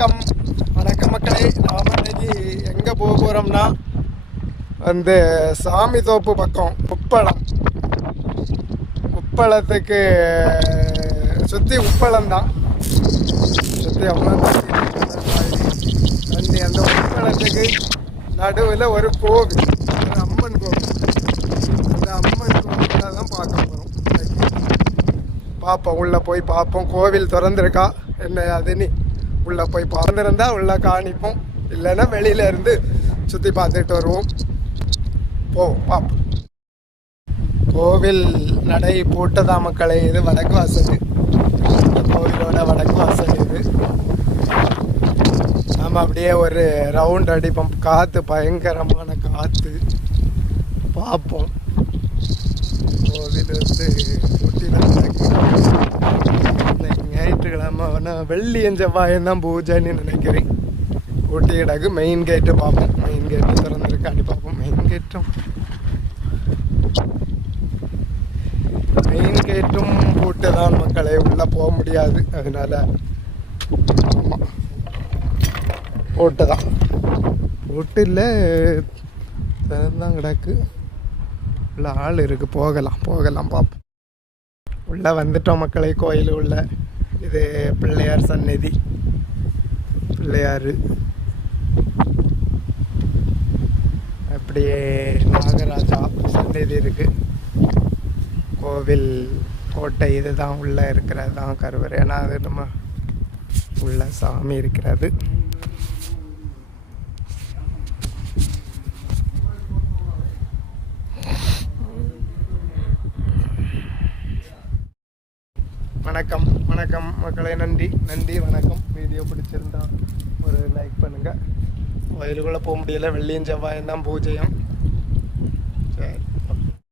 வணக்கம் வணக்கம் மக்களே. நாம் இன்னைக்கு எங்கே போக போகிறோம்னா வந்து சாமி தோப்பு பக்கம் உப்பளத்துக்கு சுற்றி உப்பளம் தான் சுற்றி அவ்வளோ தண்ணி. அந்த உப்பளத்துக்கு நடுவில் ஒரு கோவில், ஒரு அம்மன் கோவில். அந்த அம்மன் கோவிலில் தான் பார்க்க போகிறோம். பார்ப்போம், உள்ளே போய் பார்ப்போம். கோவில் திறந்துருக்கா என்ன அதுன்னு உள்ளே போய் பார்த்துருந்தா உள்ளே காணிப்போம், இல்லைன்னா வெளியில இருந்து சுற்றி பார்த்துட்டு வருவோம். பார்ப்போம். கோவில் நடை போட்டதா மக்களை. இது வடக்கு வாசல், கோவிலோட வடக்கு வாசல் இது. நம்ம அப்படியே ஒரு ரவுண்ட் அடிப்போம். காற்று பயங்கரமான காற்று. பார்ப்போம். கோவில் வந்து ஊட்டிதான் ஞாயிற்றுக்கிழமை வெள்ளி செவ்வாயம் தான் பூஜைன்னு நினைக்கிறேன். ஊட்டி இடக்கு மெயின் கேட்டு பார்ப்போம். மெயின் கேட்டு திறந்துருக்காண்டி பார்ப்போம். மெயின் கேட்டும் பூட்டு தான் மக்களை, உள்ளே போக முடியாது. அதனால ஆமாம், பூட்டு தான். பூட்டு இல்லை, திறந்தான் கிடக்கு. உள்ள ஆள் இருக்குது. போகலாம் பார்ப்போம். உள்ளே வந்துட்டோம் மக்களை. கோயில் உள்ள இது பிள்ளையார் சந்நிதி. பிள்ளையார் அப்படியே நாகராஜா சந்நிதி இருக்குது. கோவில் கோட்டை இதுதான். உள்ளே இருக்கிறது தான் கருவறை. ஏன்னா அது நம்ம உள்ள சாமி இருக்கிறது. வணக்கம் மக்களை. நன்றி வணக்கம். வீடியோ பிடிச்சிருந்தா ஒரு லைக் பண்ணுங்கள். கோயிலுக்குள்ளே போக முடியல, வெள்ளியும் செவ்வாயும் தான் பூஜையும். சரி.